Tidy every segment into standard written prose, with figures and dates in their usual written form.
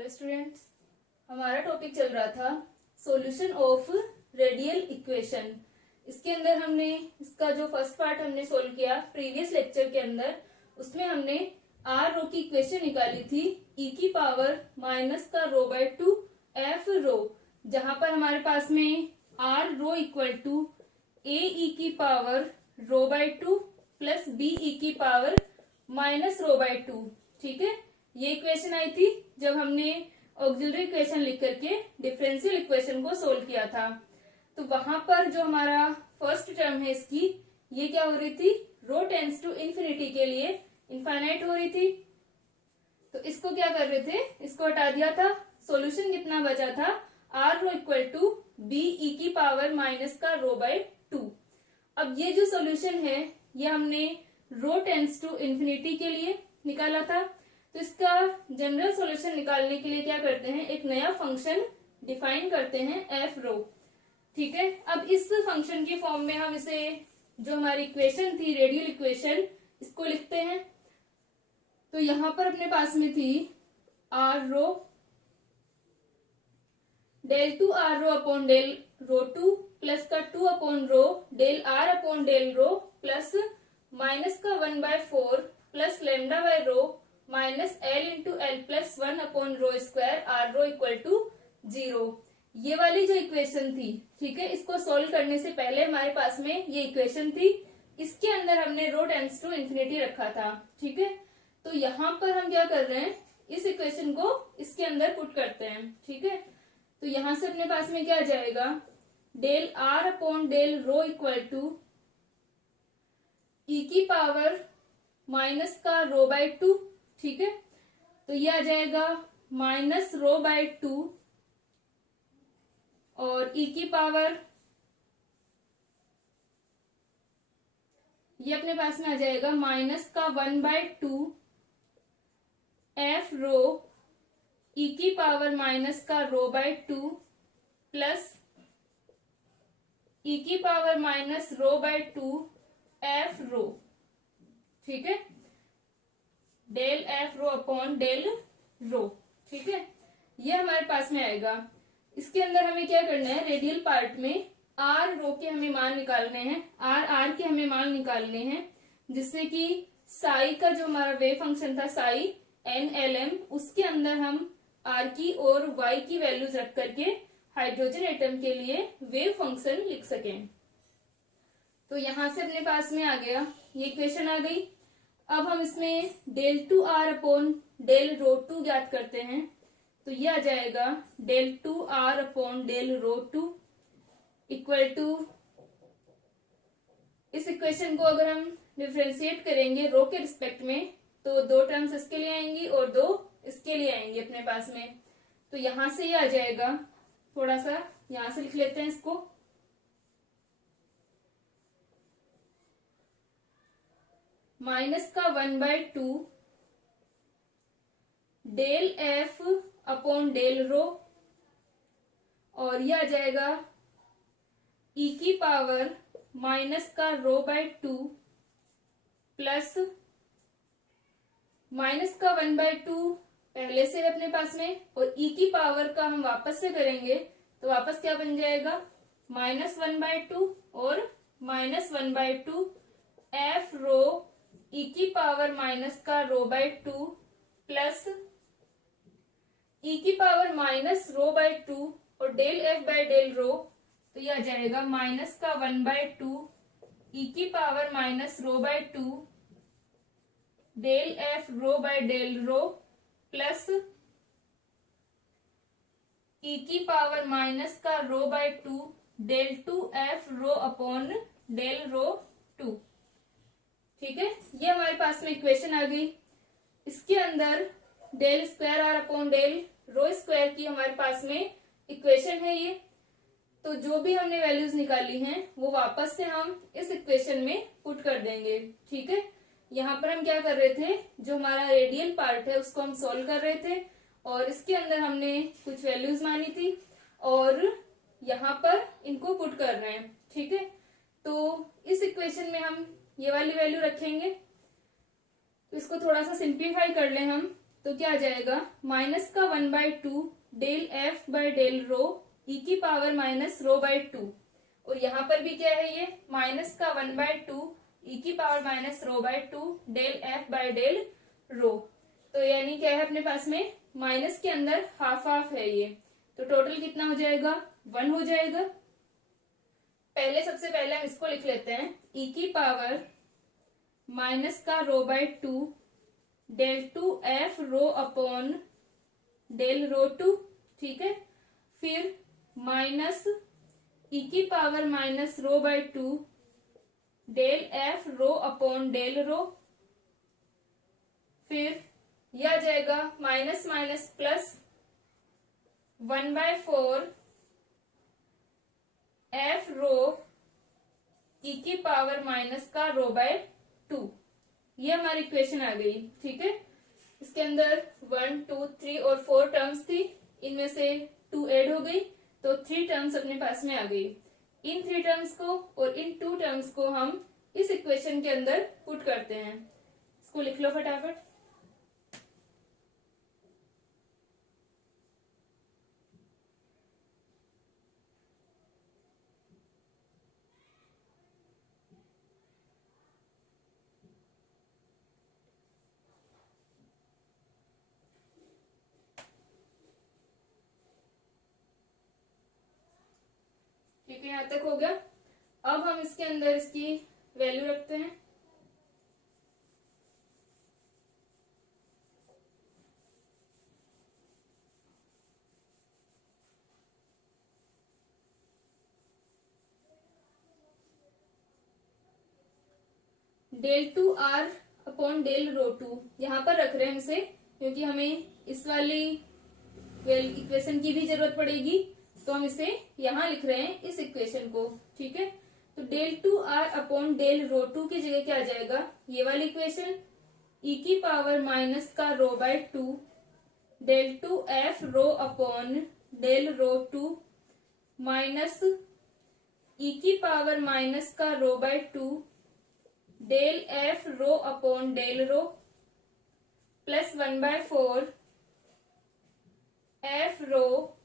Hello students, हमारा topic चल रहा था सॉल्यूशन ऑफ रेडियल इक्वेशन। इसके अंदर हमने इसका जो फर्स्ट पार्ट हमने सोल्व किया प्रीवियस लेक्चर के अंदर, उसमें हमने आर रो की इक्वेशन निकाली थी ई की पावर माइनस का रो बाय 2 एफ रो, जहां पर हमारे पास में आर रो इक्वल टू ए ई की power row by 2 plus B e की पावर माइनस रो बाय 2। ठीक है, ये इक्वेशन आई थी जब हमने ऑक्सिलरी इक्वेशन लिख करके डिफरेंशियल इक्वेशन को सोल्व किया था। तो वहां पर जो हमारा फर्स्ट टर्म है इसकी, ये क्या हो रही थी, रो टेंड्स टू इन्फिनिटी के लिए इनफाइनाइट हो रही थी। तो इसको क्या कर रहे थे, इसको हटा दिया था। सॉल्यूशन कितना बचा था, R rho equal to B e की पावर माइनस का रो बाय 2। अब ये जो सॉल्यूशन है ये हमने रो टेंड्स टू इन्फिनिटी के लिए निकाला था। तो इसका जनरल सॉल्यूशन निकालने के लिए क्या करते हैं, एक नया फंक्शन डिफाइन करते हैं एफ रो। ठीक है, अब इस फंक्शन के फॉर्म में हम इसे, जो हमारी इक्वेशन थी रेडियल इक्वेशन, इसको लिखते हैं। तो यहां पर अपने पास में थी R rho del 2 R rho upon del rho 2 plus का 2 upon rho del R upon del rho plus minus का 1/4 plus lambda by rho minus L into L plus 1 upon rho square R rho equal to 0। ये वाली जो equation थी, ठीक है, इसको solve करने से पहले हमारे पास में ये इक्वेशन थी, इसके अंदर हमने रो टेंड्स टू इन्फिनिटी रखा था। ठीक है, तो यहाँ पर हम क्या कर रहे हैं, इस इक्वेशन को इसके अंदर पुट करते हैं। ठीक है, तो यहां से अपने पास में क्या आ जाएगा, del R upon del rho equal to E की पावर माइनस का रो बाय 2। ठीक है, तो ये आ जाएगा माइनस रो बाय 2 और ई की पावर, ये अपने पास में आ जाएगा माइनस का 1/2 एफ रो ई की पावर माइनस का रो बाय 2 प्लस ई की power minus rho by 2 F rho. ठीक है, del F rho upon del rho. ठीक है, ये हमारे पास में आएगा। इसके अंदर हमें क्या करना है, रेडियल पार्ट में आर रो के हमें मान निकालने हैं, आर के हमें मान निकालने हैं, जिससे कि साई का जो हमारा वेव फंक्शन था साई एन एल एम, उसके अंदर हम आर की और वाई की वैल्यूज रख करके हाइड्रोजन एटम के लिए वेव फंक्शन लिख सकें। तो यहां से अपने पास में आ गया, ये इक्वेशन आ गई। अब हम इसमें del 2 R upon del rho 2 ज्ञात करते हैं। तो ये आ जाएगा del 2 R upon del rho 2 equal to, इस इक्वेशन को अगर हम डिफरेंशिएट करेंगे रो के रिस्पेक्ट में, तो 2 टर्म्स इसके लिए आएंगी और 2 इसके लिए आएंगी अपने पास में। तो यहां से ये आ जाएगा, थोड़ा सा यहां से लिख लेते हैं इसको, माइनस का 1/2 del F upon del rho, और यह आ जाएगा ई की पावर माइनस का रो बाय 2 प्लस माइनस का 1/2 पहले से अपने पास में, और ई की पावर का हम वापस से करेंगे तो वापस क्या बन जाएगा, माइनस 1/2 और माइनस 1/2 एफ रो ई की पावर माइनस का रो बाय 2 प्लस ई की पावर माइनस रो बाय 2 और del F by del rho, तो यह आ जाएगा माइनस का 1/2 ई की power minus rho by 2 del F rho by del rho plus ई की पावर माइनस का rho by 2 del 2 F rho upon del rho 2। ठीक है, ये हमारे पास में इक्वेशन आ गई। इसके अंदर del square R upon del rho square की हमारे पास में इक्वेशन है ये। तो जो भी हमने वैल्यूज निकाली हैं वो वापस से हम इस इक्वेशन में पुट कर देंगे। ठीक है, यहाँ पर हम क्या कर रहे थे, जो हमारा रेडियल पार्ट है उसको हम सोल्व कर रहे थे और इसके अंदर हमने कुछ वैल्यूज मानी थी और यहाँ पर इनको पुट कर रहे हैं। ठीक है, तो इस इक्वेशन में हम ये वाली वैल्यू रखेंगे। तो इसको थोड़ा सा सिंप्लीफाई कर लें हम, तो क्या आ जाएगा, माइनस का 1/2 del F by del rho ई की पावर माइनस रो बाय 2, और यहाँ पर भी क्या है, ये माइनस का 1/2 ई की power minus rho by 2 del F by del rho. तो यानी क्या है अपने पास में, माइनस के अंदर हाफ हाफ है ये, तो टोटल कितना हो जाएगा, 1 हो जाएगा। सबसे पहले हम इसको लिख लेते हैं, ई की पावर माइनस का rho by 2 del 2 F rho upon del rho 2, ठीक है। फिर माइनस ई की power minus rho by 2 del F rho upon del rho. फिर यह आ जाएगा minus minus plus 1/4 F rho ई की पावर माइनस का रो बाय 2। ये हमारी इक्वेशन आ गई, ठीक है। इसके अंदर 1, 2, 3 और 4 टर्म्स थी, इनमें से 2 ऐड हो गई, तो 3 टर्म्स अपने पास में आ गई। इन 3 टर्म्स को और इन 2 टर्म्स को हम इस इक्वेशन के अंदर पुट करते हैं। इसको लिख लो फटाफट। ठीक है, यहां तक हो गया। अब हम इसके अंदर इसकी वैल्यू रखते हैं। Del 2 R upon del rho 2 यहाँ पर रख रहे हैं इसे, क्योंकि हमें इस वाली इक्वेशन की भी जरूरत पड़ेगी, तो हम इसे यहाँ लिख रहे हैं इस इक्वेशन को, ठीक है। तो del 2 R upon del rho 2 की जगह क्या आ जाएगा, ये वाली इक्वेशन, ई की पावर माइनस का rho by 2 del 2 F rho upon del rho 2 minus ई की पावर माइनस का rho by 2 del F rho upon del rho plus 1/4 F rho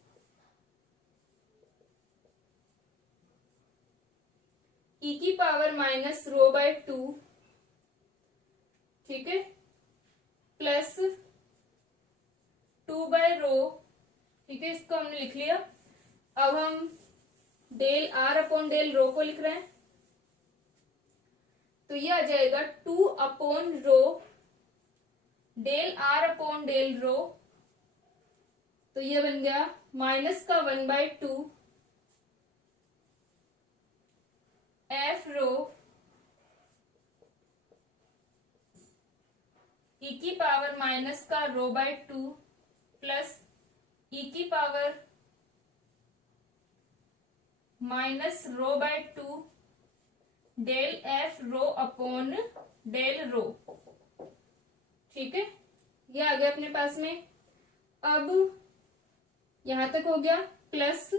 ई की पावर माइनस रो बाय 2, ठीक है, प्लस 2 बाय रो, ठीक है। इसको हमने लिख लिया। अब हम del R upon del rho को लिख रहे हैं, तो ये आ जाएगा 2 upon rho del R upon del rho, तो ये बन गया माइनस का 1/2 एफ रो ई की पावर माइनस का रो बाय 2 प्लस ई की power minus rho by 2 del F rho upon del rho, ठीक है। ये आ गया अपने पास में। अब यहां तक हो गया, प्लस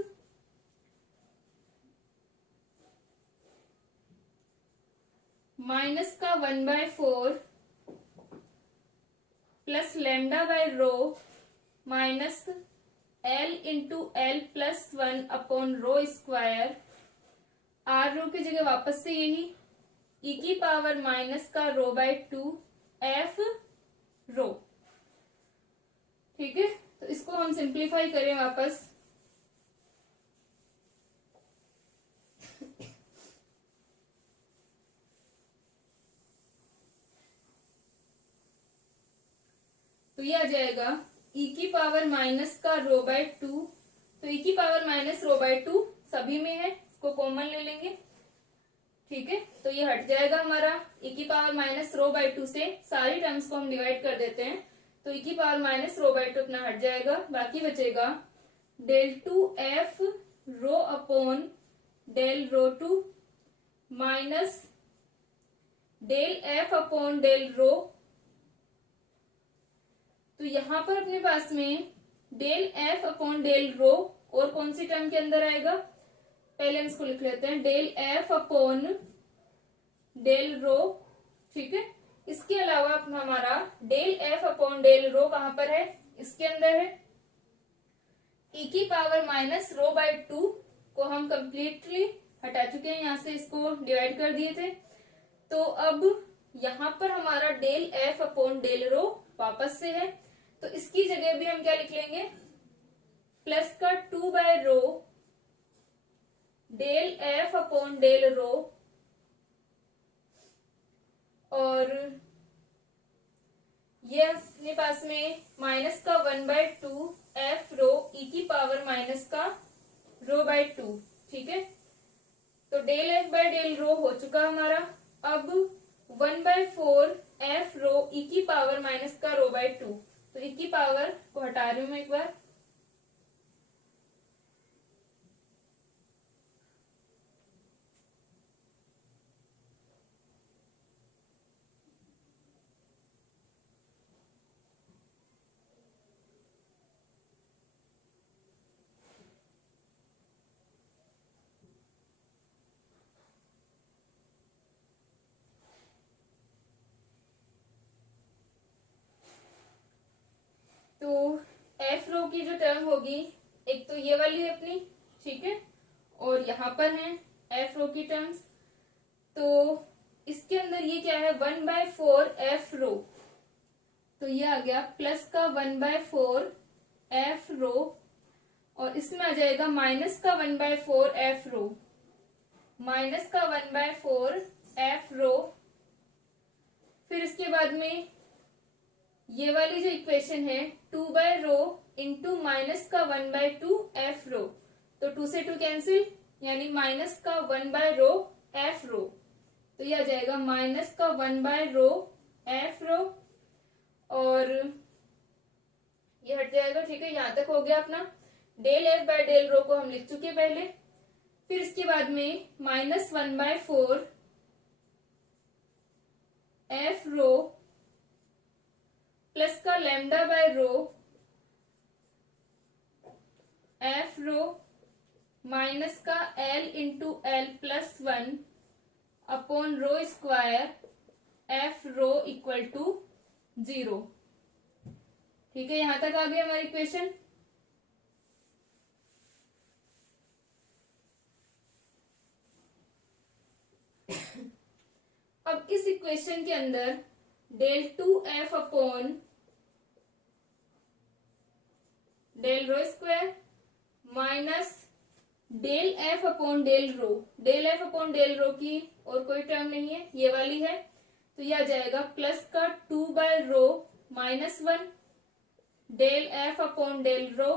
माइनस का 1/4 plus lambda by rho minus L into L plus 1 upon rho square, R rho की जगह वापस से यही ई की पावर माइनस का रो बाय 2 एफ रो, ठीक है। तो इसको हम सिंप्लीफाई करें वापस, तो ये आ जाएगा ई की पावर माइनस का रो बाय 2, तो ई की पावर माइनस रो बाय 2 सभी में है, इसको कॉमन ले लेंगे, ठीक है। तो ये हट जाएगा हमारा, ई की पावर माइनस रो बाय 2 से सारी टर्म्स को हम डिवाइड कर देते हैं, तो ई की पावर माइनस रो बाय 2 अपना हट जाएगा, बाकी बचेगा del 2 F rho upon del rho 2 minus del F upon del rho. तो यहां पर अपने पास में del F upon del rho और कौन सी टर्म के अंदर आएगा, पहले हम इसको लिख लेते हैं, del F upon del rho, ठीक है। इसके अलावा हमारा del F upon del rho कहां पर है, इसके अंदर है। e की पावर माइनस रो बाय 2 को हम कंप्लीटली हटा चुके हैं, यहां से इसको डिवाइड कर दिए थे। तो अब यहां पर हमारा del F upon del rho वापस से है, तो इसकी जगह भी हम क्या लिख लेंगे, प्लस का 2 by rho del F upon del rho, और ये अपने पास में माइनस का 1 बाय 2 एफ रो ई की पावर माइनस का रो बाय 2। ठीक है, तो del F by del rho हो चुका हमारा। अब 1 बाय 4 एफ रो ई की पावर माइनस का रो बाय 2, तो ई की पावर को हटा रही हूं मैं एक बार। तो एफ रो की जो टर्म होगी, एक तो ये वाली है अपनी, ठीक है, और यहाँ पर है एफ रो की टर्म्स। तो इसके अंदर ये क्या है, 1 बाय 4 एफ रो, तो ये आ गया प्लस का 1 बाय 4 एफ रो, और इसमें आ जाएगा माइनस का 1 बाय 4 एफ रो, माइनस का 1 बाय 4 एफ रो। फिर इसके बाद में ये वाली जो इक्वेशन है 2 बाय रो इंटू माइनस का 1 बाय 2 एफ रो, तो 2 से 2 कैंसिल, यानी माइनस का 1 बाय रो एफ रो, तो ये आ जाएगा माइनस का 1 बाय रो एफ रो, और ये हट जाएगा। ठीक है, यहां तक हो गया अपना। Del F by del rho को हम लिख चुके पहले। फिर इसके बाद में minus 1 by 4 F rho plus का lambda by rho F rho minus का L into L plus 1 upon rho square F rho equal to 0। ठीक है, यहां तक आ गई हमारी इक्वेशन। अब इस इक्वेशन के अंदर del 2 F upon del rho square minus del F upon del rho, del F upon del rho की और कोई टर्म नहीं है, ये वाली है, तो यह आ जाएगा प्लस का 2 by rho minus 1 del F upon del rho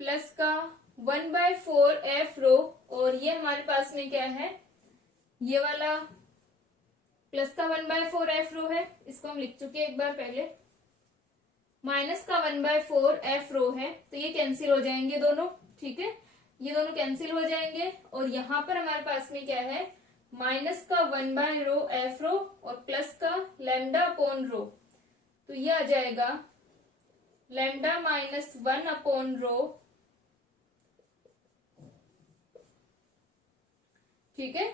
plus का 1 बाय 4 एफ रो, और ये हमारे पास में क्या है, ये वाला प्लस का 1 बाय 4 एफ रो है, इसको हम लिख चुके एक बार पहले। माइनस का 1 बाय 4 एफ रो है, तो ये कैंसिल हो जाएंगे दोनों। ठीक है, ये दोनों कैंसिल हो जाएंगे, और यहां पर हमारे पास में क्या है, माइनस का 1 बाय रो एफ रो और प्लस का लैम्डा अपॉन रो, तो ये आ जाएगा लैम्डा माइनस 1 अपॉन रो। ठीक है,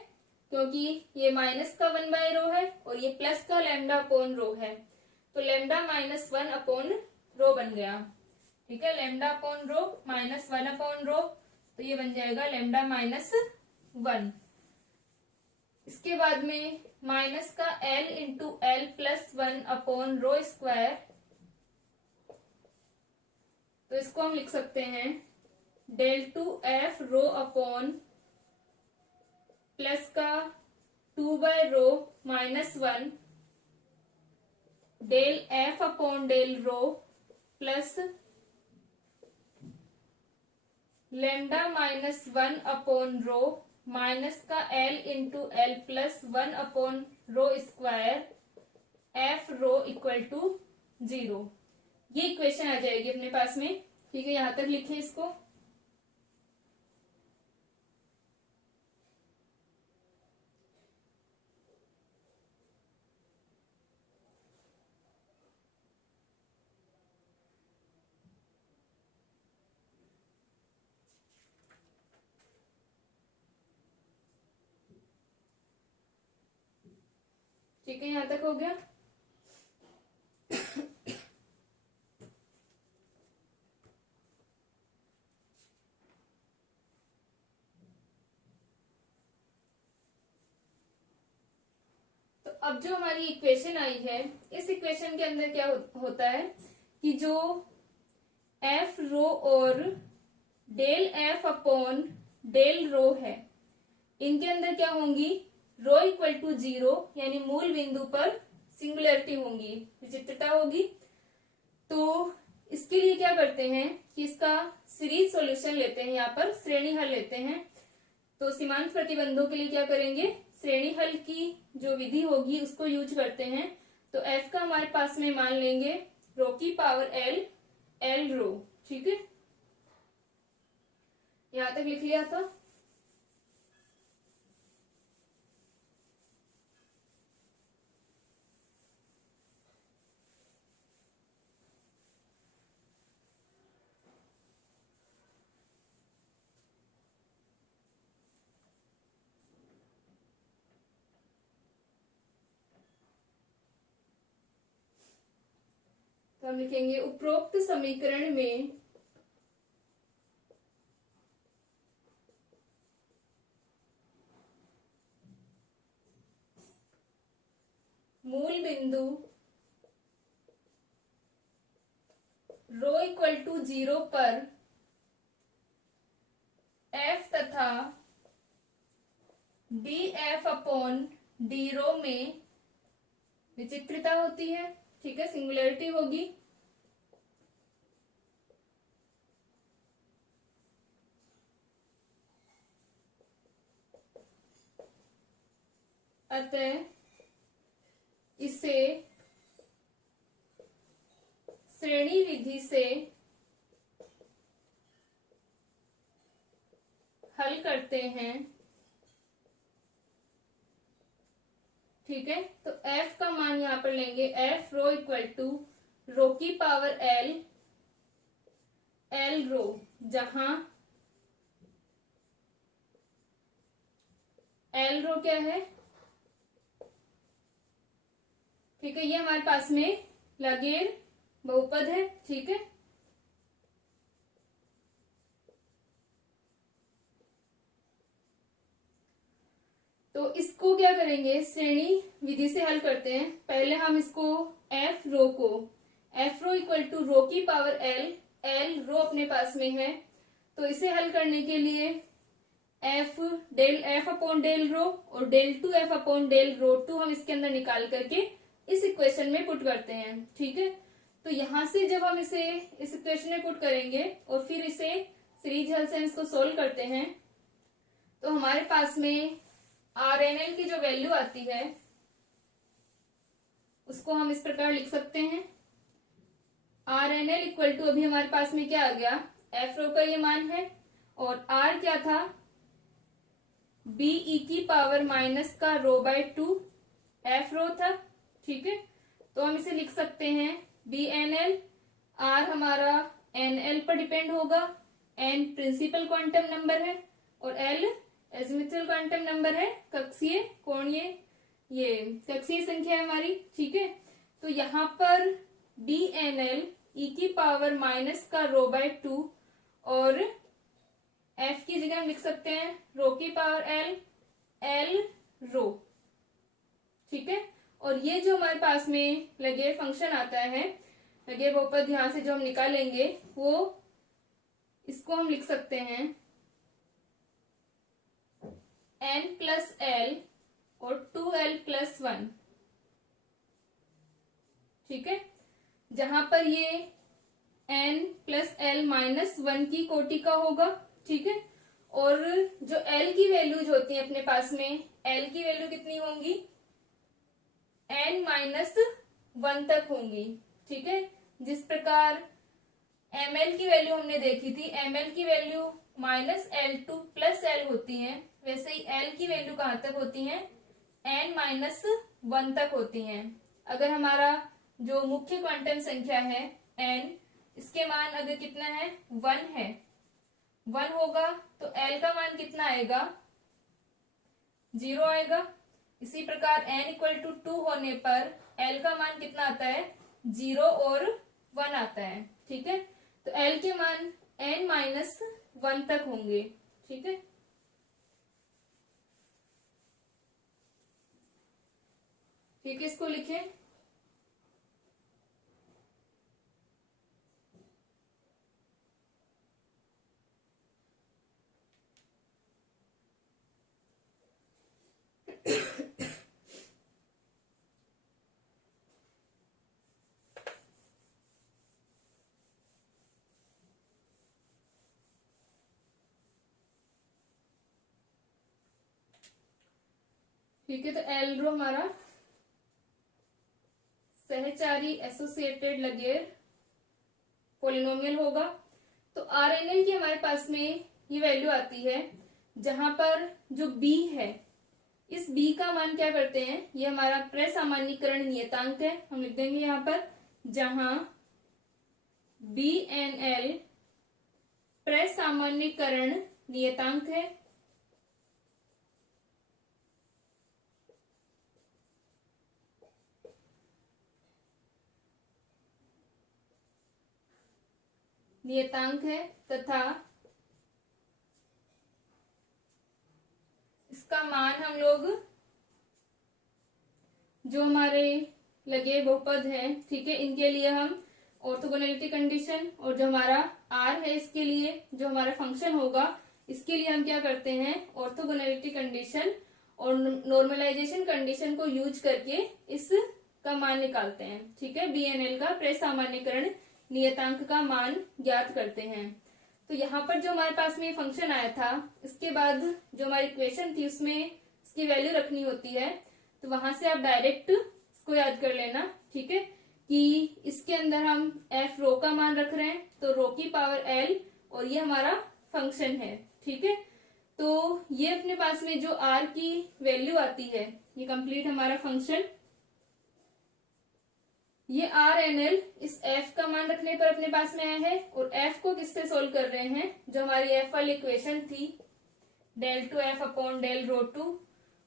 क्योंकि ये माइनस का 1 बाय रो है और ये प्लस का लैम्डा अपॉन रो है, तो लैम्डा माइनस 1 अपॉन रो बन गया। ठीक है, lambda upon rho minus 1 upon रो, तो ये बन जाएगा लैम्डा माइनस 1। इसके बाद में माइनस का L into L plus 1 upon rho square, तो इसको हम लिख सकते हैं del 2 F rho upon plus का 2 by rho minus 1 del F upon del rho plus lambda minus 1 upon rho minus का L into L plus 1 upon rho square F rho equal to 0। ये equation आ जाएगी अपने पास में। ठीक है, यहां तक लिखे इसको। ठीक है, यहाँ तक हो गया। तो अब जो हमारी इक्वेशन आई है, इस इक्वेशन के अंदर क्या होता है कि जो एफ रो और del F upon del rho है, इनके अंदर क्या होंगी, रो इक्वल टू 0 यानी मूल बिंदु पर सिंगुलरिटी होंगी, विचित्रता होगी। तो इसके लिए क्या करते हैं कि इसका सीरीज सॉल्यूशन लेते हैं, यहाँ पर श्रेणी हल लेते हैं। तो सीमांत प्रतिबंधों के लिए क्या करेंगे, श्रेणी हल की जो विधि होगी उसको यूज करते हैं। तो एफ का हमारे पास में मान लेंगे रो की पावर एल, एल रो। ठीक है, यहां तक लिख लिया था। तो हम लिखेंगे उपरोक्त समीकरण में मूल बिंदु रो इक्वल टू 0 पर एफ तथा डी एफ अपॉन डी रो में विचित्रता होती है। ठीक है, सिंगुलरिटी होगी। अतः इसे श्रेणी विधि से हल करते हैं। ठीक है, तो f का मान यहां पर लेंगे f रो इक्वल टू रो की पावर l, l रो, जहां l रो क्या है, ठीक है, ये हमारे पास में लैग्रेंज बहुपद है। ठीक है, तो इसको क्या करेंगे, श्रेणी विधि से हल करते हैं। पहले हम इसको एफ रो को, एफ रो इक्वल टू रो की पावर एल, एल रो अपने पास में है, तो इसे हल करने के लिए F del F upon del rho और del two F upon del rho two हम इसके अंदर निकाल करके इस इक्वेशन में पुट करते हैं। ठीक है, तो यहां से जब हम इसे इस इक्वेशन में पुट करेंगे और फिर इसे सीरीज हल से हम इसको सोल्व करते हैं, तो हमारे पास में RNL की जो वैल्यू आती है उसको हम इस प्रकार लिख सकते हैं। RNL इक्वल टू, अभी हमारे पास में क्या आ गया, एफ रो का ये मान है, और R क्या था, BE की पावर माइनस का रो बाय 2 एफ रो था। ठीक है, तो हम इसे लिख सकते हैं BNL, R हमारा NL पर डिपेंड होगा, N प्रिंसिपल क्वांटम नंबर है और L एजिमुथल क्वांटम नंबर है, कक्षीय कोणीय, ये कक्षीय संख्या है हमारी। ठीक है, तो यहाँ पर DNL E की पावर माइनस का रो बाय 2 और F की जगह हम लिख सकते हैं रो की पावर L, L रो। ठीक है, और ये जो हमारे पास में लगे फंक्शन आता है, लगे बहुपद यहां से जो हम निकालेंगे, वो इसको हम लिख सकते हैं n प्लस एल और 2l प्लस 1। ठीक है, जहां पर ये n प्लस एल माइनस 1 की कोटि का होगा। ठीक है, और जो l की वैल्यूज होती है अपने पास में, l की वैल्यू कितनी होंगी, n माइनस 1 तक होंगी। ठीक है, जिस प्रकार ml की वैल्यू हमने देखी थी, ml की value minus L2 plus L होती है, वैसे ही L की वैल्यू कहां तक होती है, n माइनस 1 तक होती हैं। अगर हमारा जो मुख्य क्वांटम संख्या है n, इसके मान अगर कितना है, 1 है, 1 होगा, तो L का मान कितना आएगा, 0 आएगा। इसी प्रकार n इक्वल टू 2 होने पर l का मान कितना आता है, 0 और 1 आता है। ठीक है, तो l के मान n माइनस 1 तक होंगे। ठीक है, ठीक है, इसको लिखें। ठीक है, तो एल रो हमारा सहचारी एसोसिएटेड लगेर पोलिनोमियल होगा। तो आर एन एल की हमारे पास में ये वैल्यू आती है जहां पर जो बी है, इस बी का मान क्या करते हैं, ये हमारा प्रसामान्यीकरण नियतांक है। हम लिख देंगे यहां पर, जहां बी एन एल प्रसामान्यीकरण नियतांक है। नियतांक है तथा इसका मान हम लोग जो हमारे लगे बहुपद हैं, ठीक है, इनके लिए हम ऑर्थोगोनैलिटी कंडीशन, और जो हमारा आर है इसके लिए जो हमारा फंक्शन होगा इसके लिए हम क्या करते हैं, ऑर्थोगोनैलिटी कंडीशन और नॉर्मलाइजेशन कंडीशन को यूज करके इस का मान निकालते हैं। ठीक है, बीएनएल का प्रसामान्यीकरण नियतांक का मान ज्ञात करते हैं। तो यहाँ पर जो हमारे पास में फंक्शन आया था, इसके बाद जो हमारी इक्वेशन थी उसमें इसकी वैल्यू रखनी होती है। तो वहां से आप डायरेक्ट इसको याद कर लेना। ठीक है, कि इसके अंदर हम एफ रो का मान रख रहे हैं, तो रो की पावर एल, और ये हमारा फंक्शन है। ठीक है, तो ये अपने पास में जो आर की वैल्यू आती है, ये कंप्लीट हमारा फंक्शन, ये आर एन एल इस एफ का मान रखने पर अपने पास में आया है। और एफ को किससे सोल्व कर रहे हैं, जो हमारी एफ वाली इक्वेशन थी, del two F upon del rho two,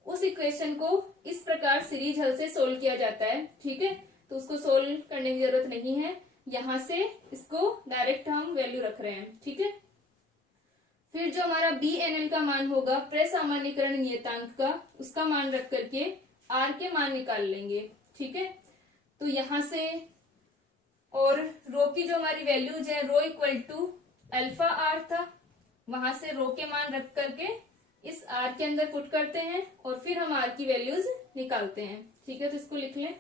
उस इक्वेशन को इस प्रकार सीरीज हल से सोल्व किया जाता है। ठीक है, तो उसको सोल्व करने की जरूरत नहीं है, यहां से इसको डायरेक्ट हम वैल्यू रख रहे हैं। ठीक है, फिर जो हमारा बी एन एल का मान होगा प्रसामान्यीकरण नियतांक का, उसका मान रख करके आर के मान निकाल लेंगे। ठीक है, तो यहां से, और रो की जो हमारी वैल्यूज है, रो इक्वल टू अल्फा आर था, वहां से रो के मान रख करके इस आर के अंदर पुट करते हैं और फिर हम आर की वैल्यूज निकालते हैं। ठीक है, तो इसको लिख लें।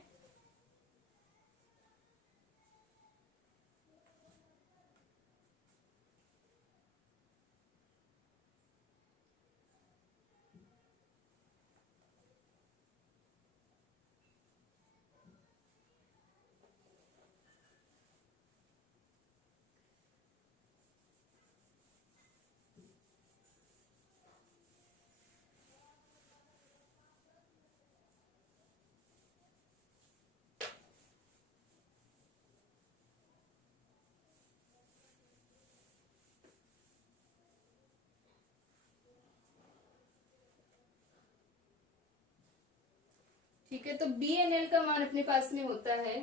ठीक है, तो बी एन एल का मान अपने पास में होता है,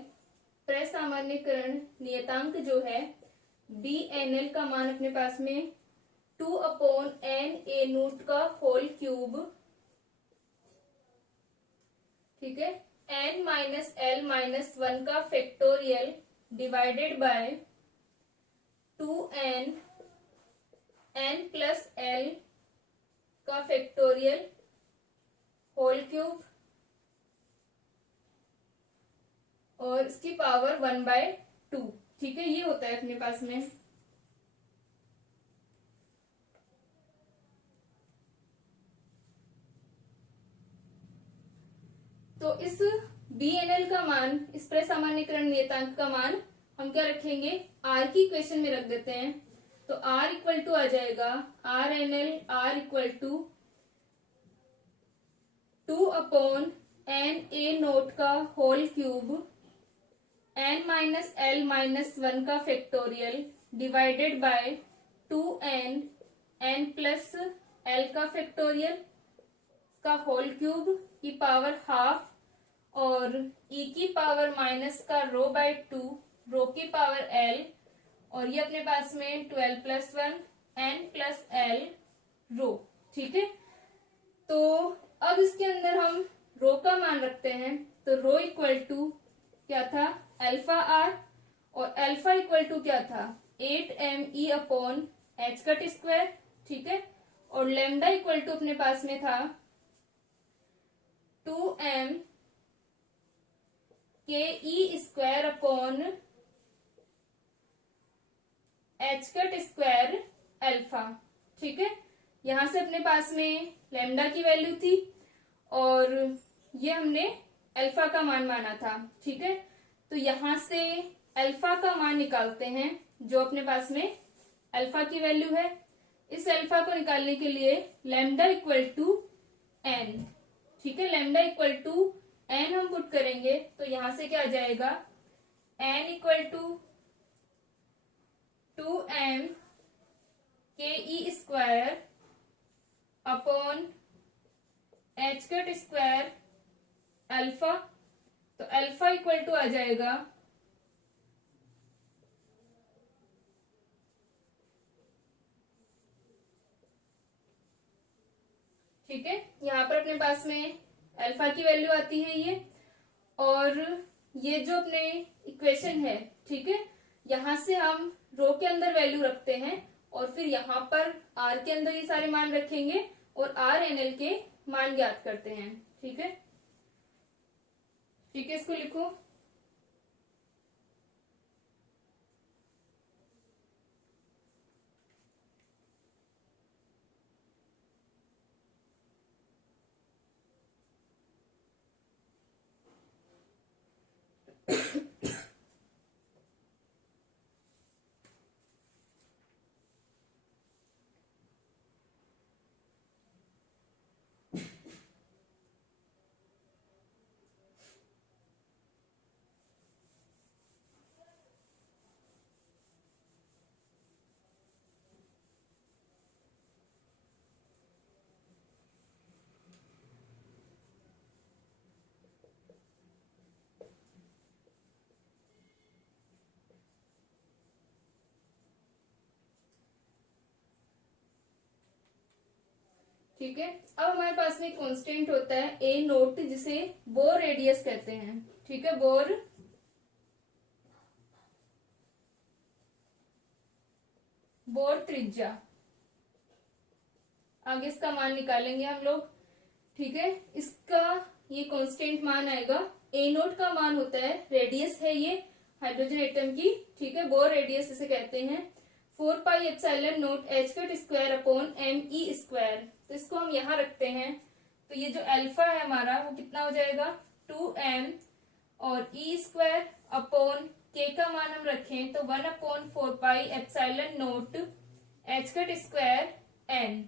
प्रसामान्यीकरण नियतांक जो है बी एन एल का मान अपने पास में 2 अपॉन एन ए नोट का होल क्यूब, ठीक है, एन माइनस एल माइनस 1 का factorial divided by 2n N plus L का फैक्टोरियल होल क्यूब, और इसकी पावर 1/2। ठीक है, ये होता है अपने पास में। तो इस BNL का मान, इस प्रसामान्यीकरण नियतांक का मान हम क्या रखेंगे, R की इक्वेशन में रख देते हैं। तो R इक्वल टू आ जाएगा RNL R equal to 2 upon N A naught का whole cube, n minus L minus 1 का factorial divided by 2n n plus L का फैक्टोरियल, का होल क्यूब की पावर हाफ और e की पावर माइनस का रो बाय 2 रो की power l और ये अपने पास में 12+1 n प्लस l रो। ठीक है, तो अब इसके अंदर हम रो का मान रखते हैं, तो रो इक्वल टू क्या था, अल्फा आर, और अल्फा इक्वल टू क्या था, 8me upon H cut square. ठीक है, और लेमडा इक्वल टू अपने पास में था 2m के E square upon H cut square alpha. ठीक है, यहां से अपने पास में लेमडा की वैल्यू थी और ये हमने अल्फा का मान माना था। ठीक है, तो यहां से अल्फा का मान निकालते हैं, जो अपने पास में अल्फा की वैल्यू है। इस अल्फा को निकालने के लिए लेमडा इक्वल टू एन। ठीक है, लेमडा इक्वल टू एन हम पुट करेंगे, तो यहां से क्या आ जाएगा, एन इक्वल टू 2m के E square upon H cut square alpha. तो अल्फा इक्वल टू आ जाएगा ठीक है, यहाँ पर अपने पास में अल्फा की वैल्यू आती है ये, और ये जो अपने इक्वेशन है, ठीक है, यहाँ से हम रो के अंदर वैल्यू रखते हैं और फिर यहाँ पर आर के अंदर ये सारे मान रखेंगे और आर एन एल के मान ज्ञात करते हैं। ठीक है, ठीक है, इसको लिखो। ठीक है, अब हमारे पास में कांस्टेंट होता है ए नोट, जिसे बोर रेडियस कहते हैं। ठीक है, बोर त्रिज्या। आगे इसका मान निकालेंगे हम लोग। ठीक है, इसका ये कांस्टेंट मान आएगा, ए नोट का मान होता है, रेडियस है ये हाइड्रोजन एटम की। ठीक है, बोर रेडियस इसे कहते हैं, 4πε0 H cut square upon M E square. तो इसको हम यहाँ रखते हैं, तो ये जो अल्फा है हमारा वो कितना हो जाएगा, 2m, और ई स्क्वायर अपॉन के का मान हम रखें तो 1/4πε0 एच कट स्क्वायर एन।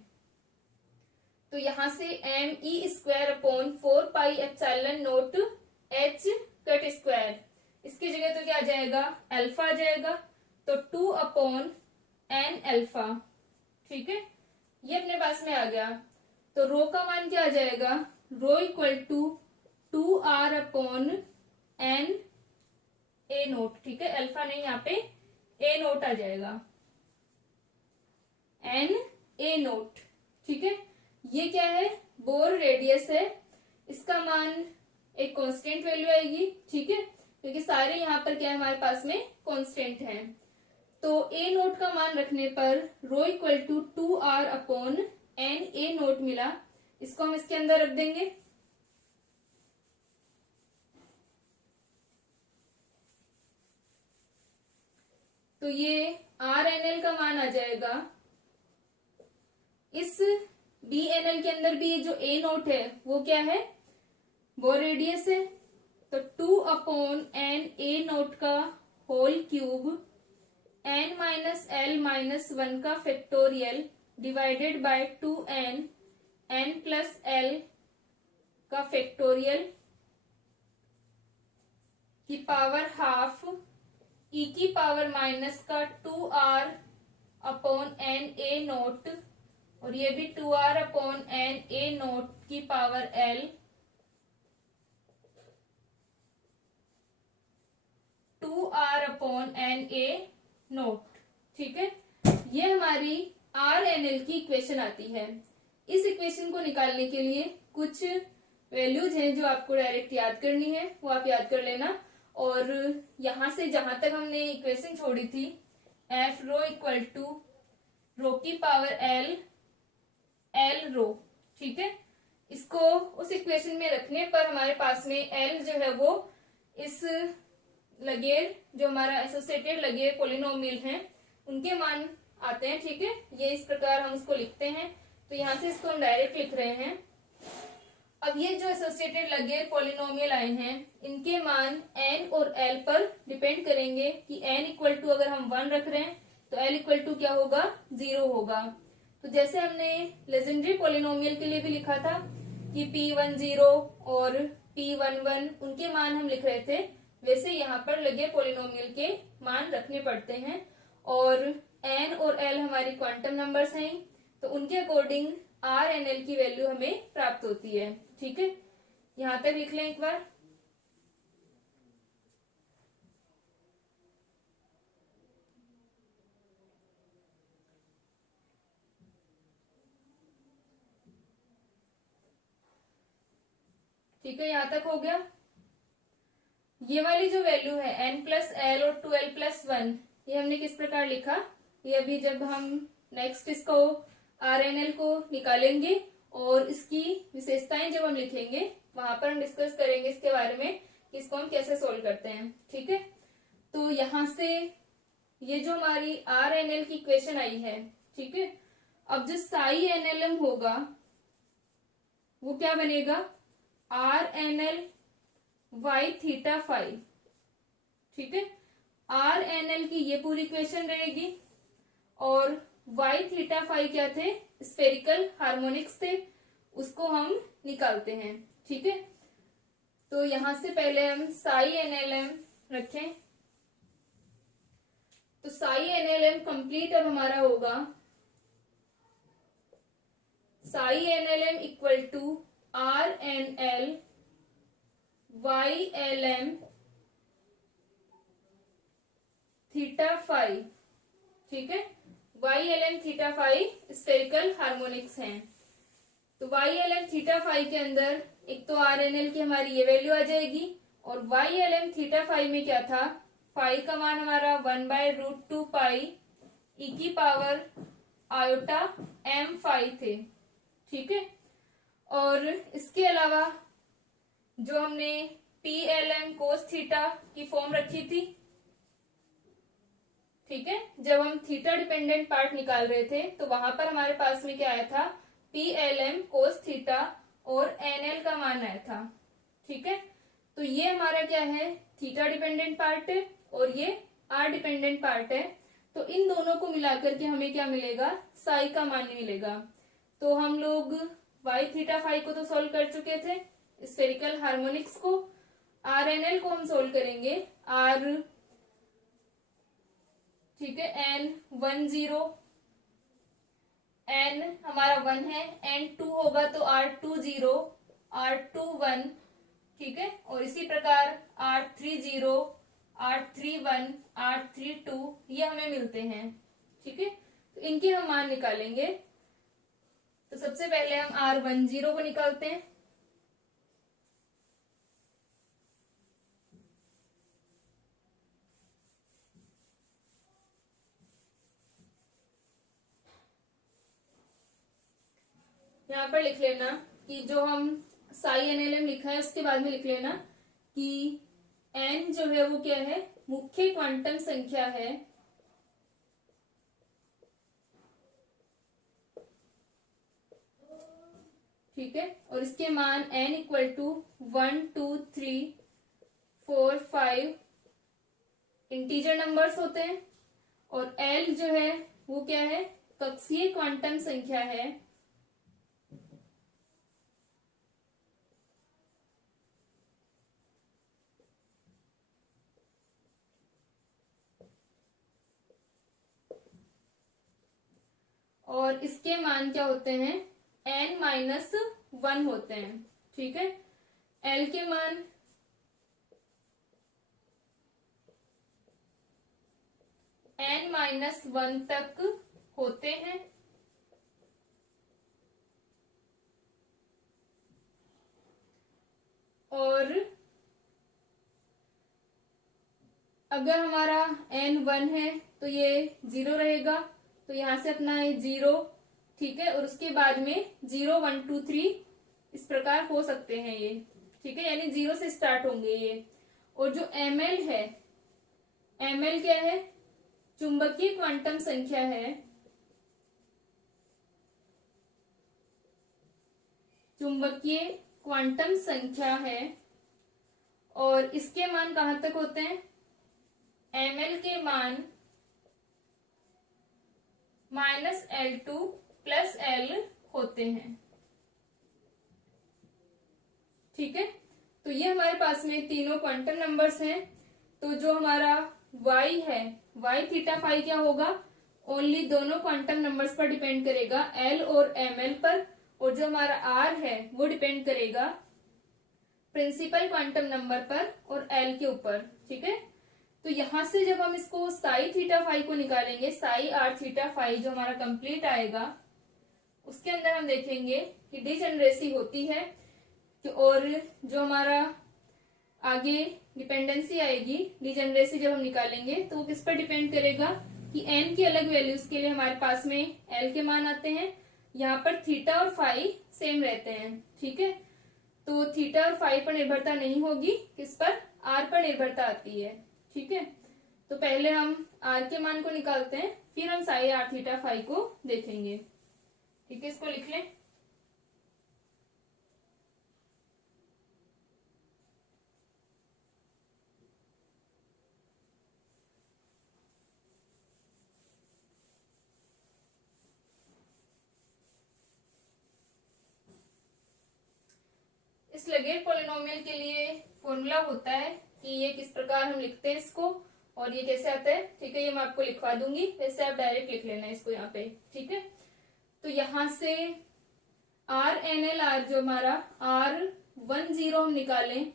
तो यहां से M E square upon 4πε0 H cut square, इसकी जगह तो क्या आ जाएगा, अल्फा आ जाएगा, तो 2/n अल्फा। ठीक है, ये अपने पास में आ गया। तो रो का मान क्या आ जाएगा, rho equal to 2r upon n A naught. ठीक है, अल्फा नहीं, यहाँ पे ए नोट आ जाएगा, n ए नोट। ठीक है, ये क्या है, बोर रेडियस है, इसका मान एक कांस्टेंट वैल्यू आएगी। ठीक है, क्योंकि सारे यहाँ पर क्या है हमारे पास में कांस्टेंट हैं। तो ए नोट का मान रखने पर rho equal to 2r upon N A naught मिला, इसको हम इसके अंदर रख देंगे। तो ये आर एन एल का मान आ जाएगा, इस बी एन एल के अंदर भी जो ए नोट है वो क्या है, बोर रेडियस है, तो 2/n ए नोट का whole cube n minus L minus 1 का factorial divided by 2n n plus L का फैक्टोरियल की पावर हाफ e की पावर माइनस का 2r upon n A note और ये भी 2r/n a0 की पावर l 2r/n a0। ठीक है, ये हमारी RNL की इक्वेशन आती है। इस इक्वेशन को निकालने के लिए कुछ वैल्यूज हैं जो आपको डायरेक्ट याद करनी है, वो आप याद कर लेना। और यहां से जहां तक हमने इक्वेशन छोड़ी थी, एफ रो इक्वल टू रो की पावर एल रो। ठीक है, इसको उस इक्वेशन में रखने पर हमारे पास में एल जो है वो इस लगेर जो हमारा एसोसिएटेड लगेर पोलिनोमियल है उनके मान आते हैं। ठीक है, ये इस प्रकार हम उसको लिखते हैं। तो यहां से इसको हम डायरेक्ट लिख रहे हैं। अब ये जो एसोसिएटेड लगेर पोलिनोमियल आए हैं, इनके मान n और l पर डिपेंड करेंगे कि n इक्वल टू अगर हम 1 रख रहे हैं तो l इक्वल टू क्या होगा, 0 होगा। तो जैसे हमने लेजेंडरी पोलिनोमियल के लिए भी लिखा था कि p10 और p11 उनके मान हम लिख रहे थे, वैसे यहाँ पर लगेर पोलिनोमियल के मान रखने पड़ते हैं। और n और l हमारी क्वांटम नंबर्स हैं, तो उनके अकॉर्डिंग RNL की वैल्यू हमें प्राप्त होती है। ठीक है, यहां तक लिख लें एक बार। ठीक है, यहां तक हो गया। ये वाली जो वैल्यू है n+l और 2l+1, ये हमने किस प्रकार लिखा, ये अभी जब हम नेक्स्ट इसको RNL को निकालेंगे और इसकी विशेषताएं जब हम लिखेंगे वहां पर हम डिस्कस करेंगे इसके बारे में कि इसको हम कैसे सोल्व करते हैं। ठीक है, तो यहां से ये जो हमारी RNL की इक्वेशन आई है, ठीक है, अब जो साई NLM होगा वो क्या बनेगा, RNL y थीटा फाई। ठीक है, RNL की ये पूरी इक्वेशन रहेगी और y थीटा फाई क्या थे, स्फेरिकल हार्मोनिक्स थे, उसको हम निकालते हैं। ठीक है, तो यहां से पहले हम साई NLM रखें। तो साई NLM कंप्लीट अब हमारा होगा psi NLM equal to RNL YLM theta phi. ठीक है, YLM theta phi spherical harmonics हैं। तो YLM थीटा फाई के अंदर एक तो RNL की हमारी ये वैल्यू आ जाएगी और YLM थीटा फाई में क्या था, फाई का मान हमारा 1/√2 पाई e की पावर आयोटा m फाई थे। ठीक है, और इसके अलावा जो हमने PLM कोस थीटा की फॉर्म रखी थी, ठीक है, जब हम थीटा डिपेंडेंट पार्ट निकाल रहे थे तो वहां पर हमारे पास में क्या आया था, PLM कोस थीटा और NL का मान आया था। ठीक है, तो ये हमारा क्या है, थीटा डिपेंडेंट पार्ट है और ये R डिपेंडेंट पार्ट है। तो इन दोनों को मिलाकर के हमें क्या मिलेगा, साई का मान मिलेगा। तो हम लोग y थीटा फाई को तो सोल्व कर चुके थे, स्फेरिकल हार्मोनिक्स को, RNL को हम सोल्व करेंगे। R ठीक है, n10 n हमारा 1 है, n2 होगा तो R20 R21। ठीक है, और इसी प्रकार R30 R31 R32 ये हमें मिलते हैं। ठीक है, तो इनके हम मान निकालेंगे। तो सबसे पहले हम R10 को निकालते हैं। यहाँ पर लिख लेना कि जो हम साई NLM लिखा है उसके बाद में लिख लेना कि n जो है वो क्या है, मुख्य क्वांटम संख्या है। ठीक है, और इसके मान n equal to 1 2 3 4 5 integer numbers होते हैं और l जो है वो क्या है, कक्षीय क्वांटम संख्या है। और इसके मान क्या होते हैं, n-1 होते हैं। ठीक है, L के मान n-1 तक होते हैं। और अगर हमारा n1 है तो ये 0 रहेगा, तो यहां से अपना ये 0, ठीक है, और उसके बाद में 0 1 2 3 इस प्रकार हो सकते हैं ये। ठीक है, यानी 0 से स्टार्ट होंगे ये। और जो ml है, ml क्या है, चुंबकीय क्वांटम संख्या है, चुंबकीय क्वांटम संख्या है। और इसके मान कहां तक होते हैं, ml के मान -L2 + L होते हैं। ठीक है, तो ये हमारे पास में तीनों क्वांटम नंबर्स हैं। तो जो हमारा y है, y थीटा फाई क्या होगा, ओनली दोनों क्वांटम नंबर्स पर डिपेंड करेगा, L और ml पर। और जो हमारा r है वो डिपेंड करेगा प्रिंसिपल क्वांटम नंबर पर और L के ऊपर। ठीक है, तो यहां से जब हम इसको साई थीटा फाई को निकालेंगे, साई r थीटा फाई जो हमारा कंप्लीट आएगा, उसके अंदर हम देखेंगे कि डिजेनरेसी होती है। और जो हमारा आगे डिपेंडेंसी आएगी, डिजेनरेसी जब हम निकालेंगे तो वो किस पर डिपेंड करेगा कि n की अलग वैल्यूज के लिए हमारे पास में L के मान आते हैं, यहाँ पर थीटा और फाई सेम रहते हैं। ठीक है, तो थीटा और फाई पर निर्भरता नहीं होगी, किस पर, r पर निर्भरता आती है। ठीक है, तो पहले हम r के मान को निकालते हैं, फिर हम साई r थीटा फाई को देखेंगे। ठीक है, इसको लिख लें। इस लेगेट पॉलिनोमियल के लिए फॉर्मूला होता है कि ये किस प्रकार हम लिखते हैं इसको, और ये कैसे आता है। ठीक है, ये मैं आपको लिखवा दूंगी, वैसे आप डायरेक्ट लिख लेना इसको यहाँ पे। ठीक है, तो यहां से r जो हमारा r10 हम निकालें,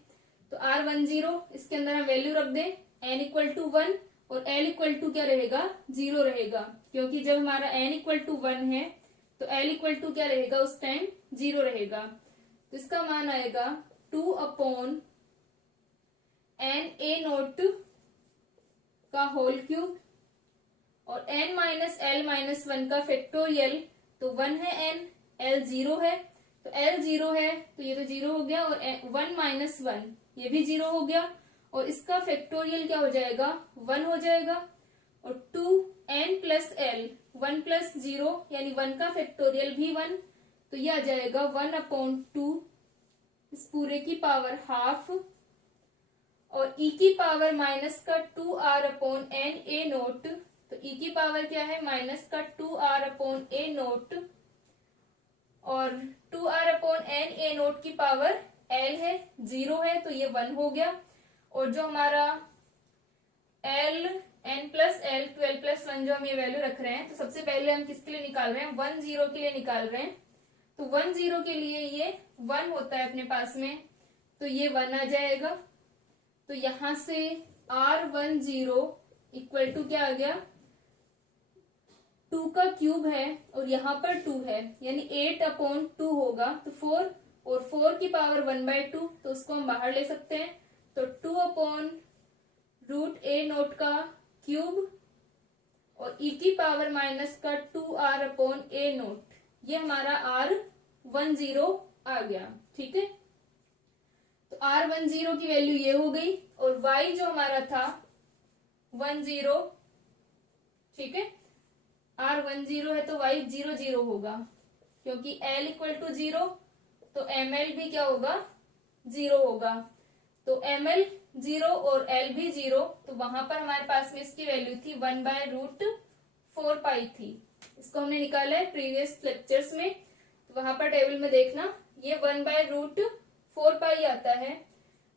तो r10 इसके अंदर हम वैल्यू रख दें, n=1 और l= क्या रहेगा, 0 रहेगा, क्योंकि जब हमारा n=1 है तो l= क्या रहेगा, उस टाइम 0 रहेगा। तो इसका मान आएगा 2/NA0 का होल क्यूब, और n-l-1 का फैक्टोरियल, तो 1 है n, l 0 है, तो l 0 है तो ये तो 0 हो गया, और 1 - 1 ये भी 0 हो गया, और इसका फैक्टोरियल क्या हो जाएगा, 1 हो जाएगा। और 2n + l, 1 + 0 यानी 1 का फैक्टोरियल भी 1, तो ये आ जाएगा 1/2 इस पूरे की पावर हाफ, और e की पावर -2r/NA0, तो e की पावर क्या है, -2r/NA0, और 2r/NA0 की पावर l है, 0 है, तो ये 1 हो गया। और जो हमारा l n + l 12+1 जो हम ये वैल्यू रख रहे हैं, तो सबसे पहले हम किसके लिए निकाल रहे हैं, 10 के लिए निकाल रहे हैं। तो 10 के लिए ये 1 होता है अपने पास में, तो ये 1 आ जाएगा। तो यहां से r10 क्या आ गया, 2 का क्यूब है, और यहाँ पर 2 है, यानी 8/2 होगा, तो 4, और 4 की पावर 1/2, तो उसको हम बाहर ले सकते हैं। तो 2/√A0 का क्यूब, और e की पावर -2r/A0, ये हमारा r10 आ गया। ठीक है, तो r10 की वैल्यू ये हो गई, और y जो हमारा था 10, ठीक है, r10 है तो y 0 होगा, क्योंकि l = 0, तो ml भी क्या होगा, 0 होगा। तो ml 0 और l भी 0, तो वहां पर हमारे पास में इसकी वैल्यू थी 1/√4π थी। इसको हमने निकाला है प्रीवियस लेक्चर्स में, तो वहां पर टेबल में देखना, ये 1/√4π आता है।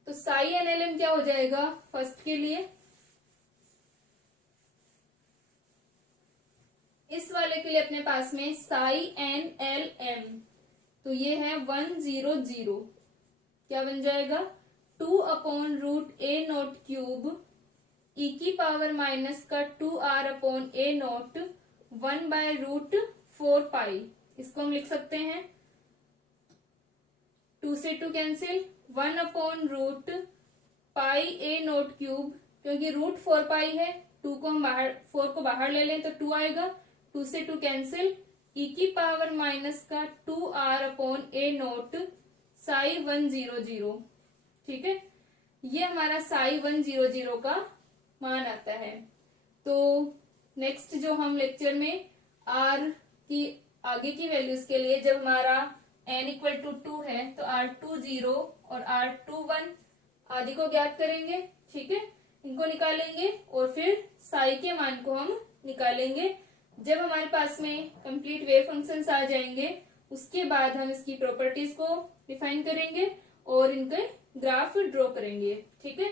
तो साई NLM क्या हो जाएगा, फर्स्ट के लिए इस वाले के लिए अपने पास में साई एन एल एम, तो ये है 100, क्या बन जाएगा 2/√a0 क्यूब e की पावर माइनस का 2r/a0 1/√4 पाई। इसको हम लिख सकते हैं 2 से 2 कैंसिल, 1/√π a0 क्यूब, क्योंकि √4 पाई है, 2 को हम बाहर 4 को बाहर ले लें तो 2 आएगा, 2 से 2 कैंसिल, e की पावर माइनस का 2r/a0 साई 100। ठीक है, ये हमारा साई 100 का मान आता है। तो नेक्स्ट जो हम लेक्चर में r की आगे की वैल्यूज के लिए जब हमारा n = 2 है तो r20 और r21 आदि को ज्ञात करेंगे। ठीक है, इनको निकालेंगे और फिर साई के मान को हम निकालेंगे। जब हमारे पास में कंप्लीट वेव फंक्शंस आ जाएंगे उसके बाद हम इसकी प्रॉपर्टीज को डिफाइन करेंगे और इनके ग्राफ ड्रॉ करेंगे। ठीक है,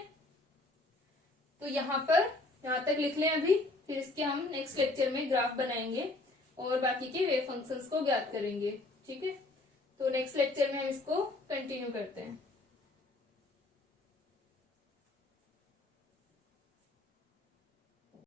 तो यहाँ तक लिख लें अभी, फिर इसके हम नेक्स्ट लेक्चर में ग्राफ बनाएंगे और बाकी के वेव फंक्शंस को ज्ञात करेंगे। ठीक है, तो नेक्स्ट लेक्चर में हम इसको कंटिन्यू करते हैं।